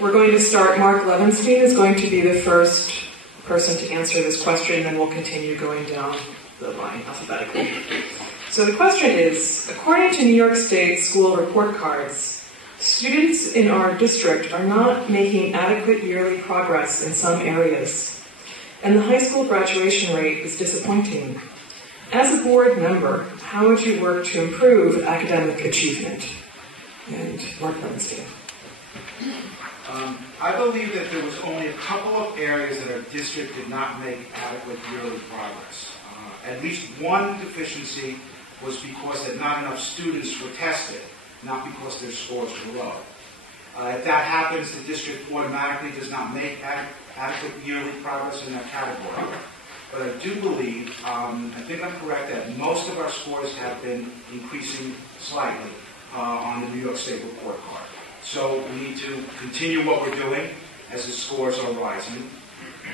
We're going to start. Mark Levinstein is going to be the first person to answer this question, and then we'll continue going down the line alphabetically. So the question is, according to New York State school report cards, students in our district are not making adequate yearly progress in some areas, and the high school graduation rate is disappointing. As a board member, how would you work to improve academic achievement? And Mark Levinstein. I believe that there was only a couple of areas that our district did not make adequate yearly progress. At least one deficiency was because that not enough students were tested, not because their scores were low. If that happens, the district automatically does not make adequate yearly progress in that category. But I do believe, I think I'm correct, that most of our scores have been increasing slightly on the New York State report card. So we need to continue what we're doing as the scores are rising.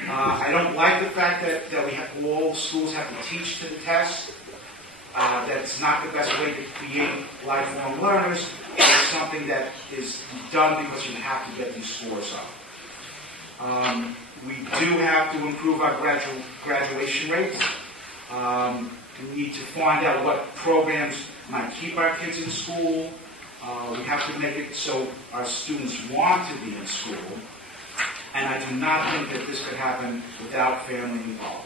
I don't like the fact that we have all schools have to teach to the test. That's not the best way to create lifelong learners. It's something that is done because you have to get these scores up. We do have to improve our graduation rates. We need to find out what programs might keep our kids in school. We have to make it so our students want to be in school. And I do not think that this could happen without family involvement.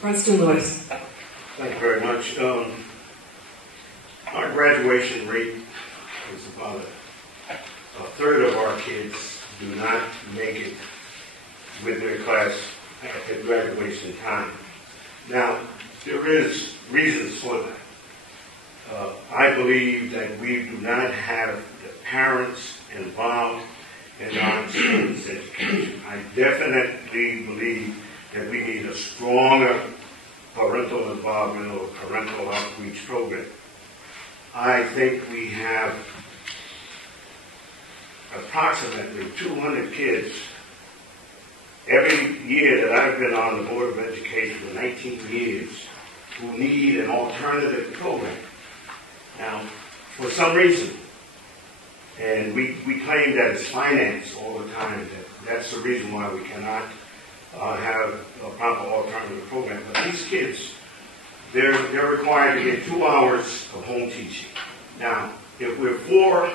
Runston Lewis. Thank you very much. Our graduation rate is about a third of our kids do not make it with their class at graduation time. Now, there is reasons for that. I believe that we do not have the parents involved in our students' education. I definitely believe that we need a stronger parental involvement or parental outreach program. I think we have approximately 200 kids every year that I've been on the Board of Education for 19 years who need an alternative program. Now, for some reason, and we claim that it's finance all the time, that's the reason why we cannot have a proper alternative program. But these kids, they're required to get 2 hours of home teaching. Now, if we're 4 or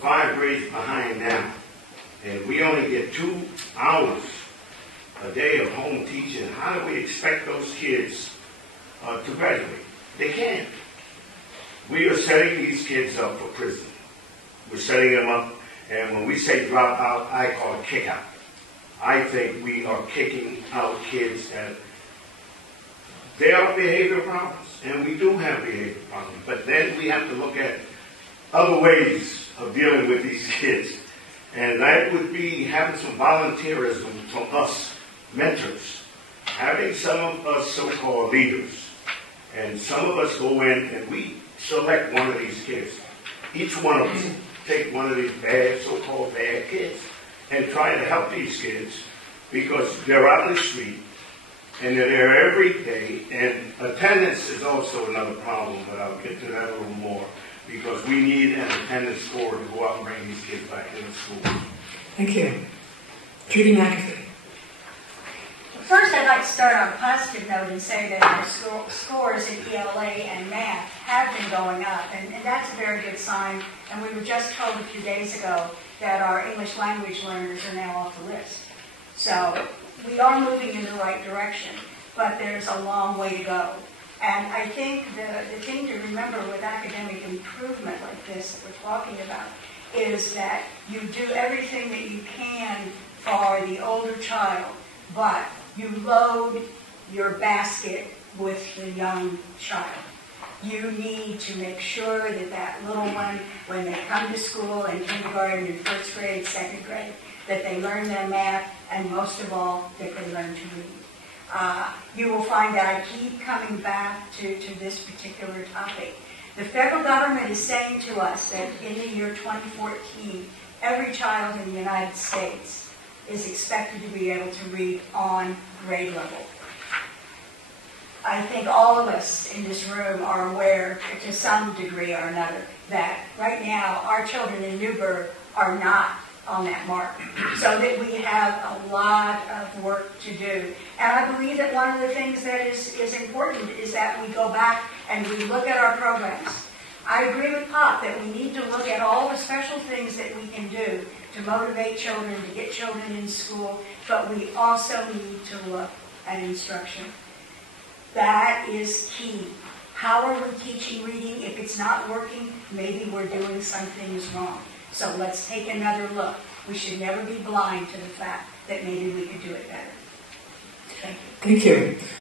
5 grades behind now, and we only get 2 hours a day of home teaching, how do we expect those kids to graduate? They can't. We are setting these kids up for prison. We're setting them up, and when we say drop out, I call it kick out. I think we are kicking out kids, and they are behavior problems, and we do have behavior problems. But then we have to look at other ways of dealing with these kids, and that would be having some volunteerism from us mentors, having some of us so-called leaders, and some of us go in and we select one of these kids. Each one of us take one of these bad, so-called bad kids and try to help these kids because they're out in the street and they're there every day. And attendance is also another problem, but I'll get to that a little more because we need an attendance score to go out and bring these kids back into school. Thank you. Judith McAfee. First, I'd like to start on a positive note and say that our scores in ELA and math have been going up, and that's a very good sign. And we were just told a few days ago that our English language learners are now off the list. So we are moving in the right direction, but there's a long way to go. And I think the thing to remember with academic improvement like this that we're talking about is that you do everything that you can for the older child, but you load your basket with the young child. You need to make sure that that little one, when they come to school in kindergarten, in first grade, second grade, that they learn their math, and most of all, that they learn to read. You will find that I keep coming back to this particular topic. The federal government is saying to us that in the year 2014, every child in the United States is expected to be able to read on grade level. I think all of us in this room are aware, to some degree or another, that right now our children in Newburgh are not on that mark, so that we have a lot of work to do. And I believe that one of the things that is important is that we go back and we look at our programs. I agree with Pop that we need to look at all the special things that we can do to motivate children, to get children in school, but we also need to look at instruction. That is key. How are we teaching reading? If it's not working, maybe we're doing some things wrong. So let's take another look. We should never be blind to the fact that maybe we could do it better. Thank you. Thank you.